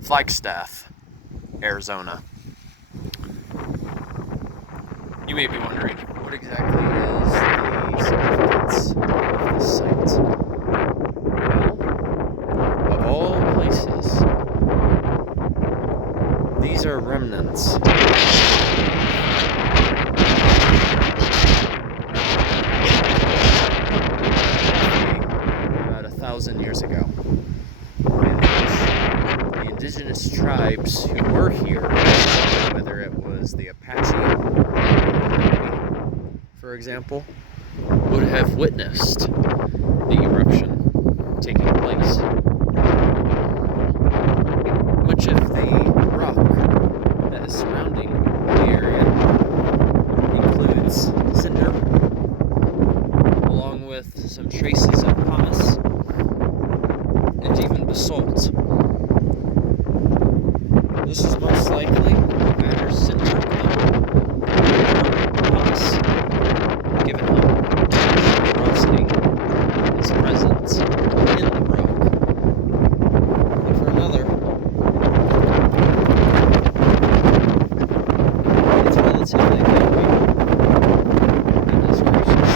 Flagstaff, Arizona. You may be wondering, what exactly is the significance of this site? Well, of all places, these are remnants. About 1,000 years ago, in which the indigenous tribes who were here, whether it was the Apache, for example, would have witnessed the eruption taking place. Much of the rock that is surrounding the area includes cinder, along with some traces of pumice, and even basalt. This is most likely either cinder or pumice, given how porosity is present in the rock. And for another, it's relatively heavy. Goodness gracious.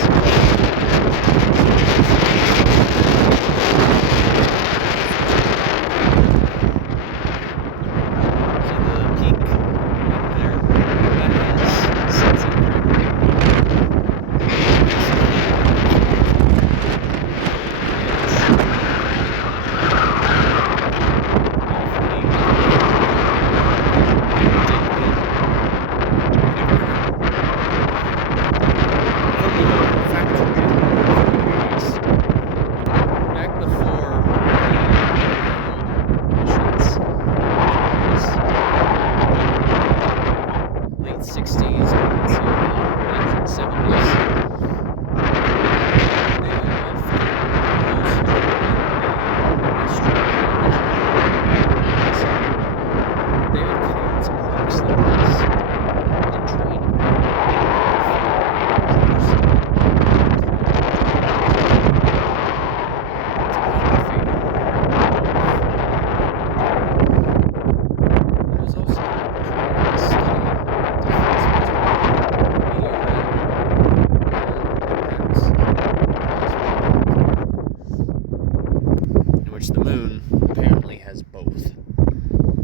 The moon apparently has both.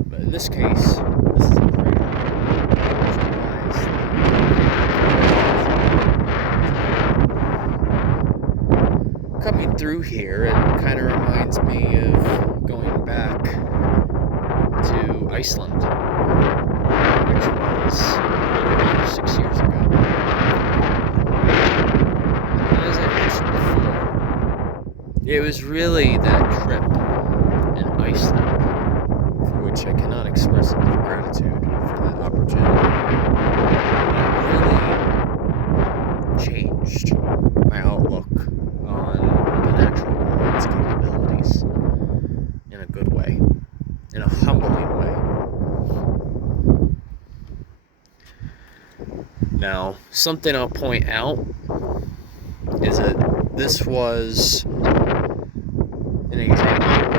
But in this case, this is a crater, which implies that coming through here, it kind of reminds me of going back to Iceland, which was over 6 years ago. And as I mentioned before, it was really that trip in Iceland for which I cannot express enough gratitude for that opportunity. It really changed my outlook on the natural world's capabilities in a good way, in a humbling way. Now, something I'll point out is that this was an example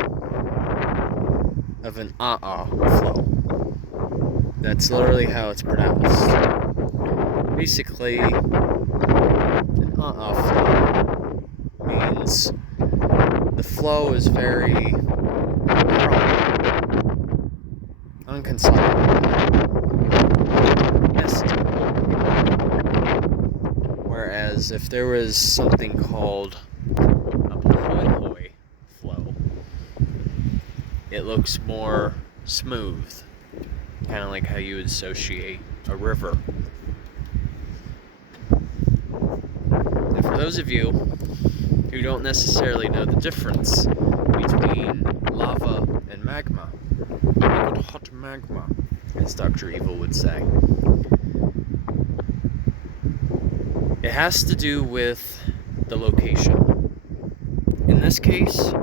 of an flow. That's literally how it's pronounced. Basically, an flow means the flow is very unconsolidable, messy. Whereas if there was something called flow, it looks more smooth, kind of like how you would associate a river. And for those of you who don't necessarily know the difference between lava and magma, liquid hot magma, as Dr. Evil would say, it has to do with the location. In this case,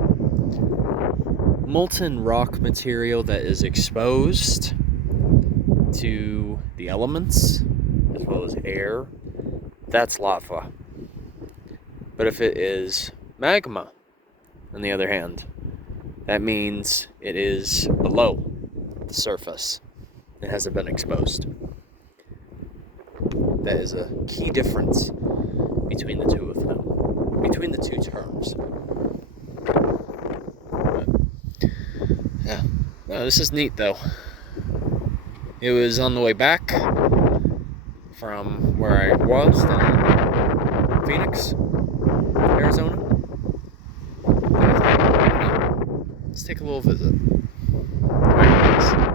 molten rock material that is exposed to the elements, as well as air, that's lava. But if it is magma, on the other hand, that means it is below the surface. It hasn't been exposed. That is a key difference between the two of them, between the two terms. But, yeah, no, this is neat though. It was on the way back from where I was down in Phoenix, Arizona. Let's take a little visit. Alright, guys.